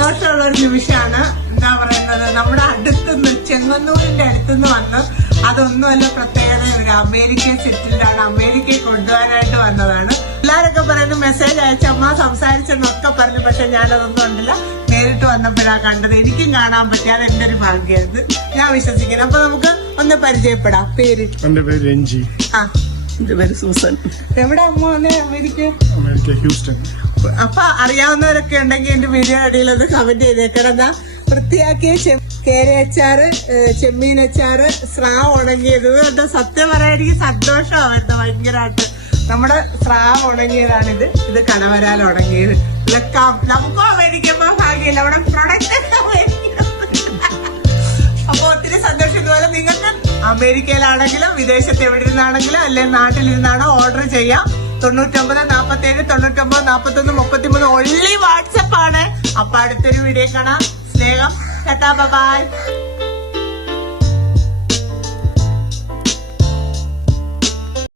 സന്തോഷമുള്ള ഒരു നിമിഷമാണ്. എന്താ പറയുന്നത്, നമ്മുടെ അടുത്തുനിന്ന് ചെങ്ങന്നൂരിന്റെ അടുത്തുനിന്ന് വന്ന് അതൊന്നുമല്ല പ്രത്യേകത, ഒരു അമേരിക്കൻ സെറ്റിൽഡാണ്, അമേരിക്കയിൽ കൊണ്ടുപോകാനായിട്ട് വന്നതാണ്. എല്ലാരൊക്കെ പറയുന്നു മെസ്സേജ് അയച്ചമ്മ സംസാരിച്ചെന്നൊക്കെ പറഞ്ഞു. പക്ഷെ ഞാനതൊന്നും കണ്ടില്ല, നേരിട്ട് വന്നപ്പോഴാണ് കണ്ടത്. എനിക്കും കാണാൻ പറ്റി, അത് എന്റെ ഒരു ഭാഗ്യമായിരുന്നു ഞാൻ വിശ്വസിക്കുന്നു. അപ്പൊ നമുക്ക് ഒന്ന് പരിചയപ്പെടാം. പേര്? എന്റെ പേര് രഞ്ജി. ആ, എന്റെ പേര് സൂസൻ. എവിടെ അമ്മ? America Houston. അപ്പൊ അറിയാവുന്നവരൊക്കെ ഉണ്ടെങ്കിൽ എന്റെ വീഡിയോ അടിയിൽ അത് കമന്റ് ചെയ്തേക്കണം. എന്താ വൃത്തിയാക്കിയ കേരയച്ചാറ്, ചെമ്മീൻ അച്ചാറ്, സ്രാവ് ഉണങ്ങിയത്. എന്താ സത്യം പറയാൻ എനിക്ക് സന്തോഷമാവുന്നത് ഭയങ്കരമായിട്ട്. നമ്മുടെ സ്രാവ് ഉണങ്ങിയതാണിത്. ഇത് കണവരാൽ ഉണങ്ങിയത്. നമുക്കും അമേരിക്കുമ്പോ ഭാഗ്യമില്ല, അവിടെ പ്രൊഡക്റ്റ് അപ്പൊ ഒത്തിരി സന്തോഷം. ഇതുപോലെ നിങ്ങൾക്ക് അമേരിക്കയിലാണെങ്കിലും വിദേശത്ത് എവിടെ ഇരുന്നാണെങ്കിലും അല്ലെങ്കിൽ നാട്ടിലിരുന്നാണോ ഓർഡർ ചെയ്യാം. 99 47 99 41 33 ഒള്ളി വാട്സപ്പ് ആണ്. അപ്പൊ അടുത്തൊരു വീഡിയോ കാണാം. സ്നേഹം. ടാറ്റാ, ബൈ.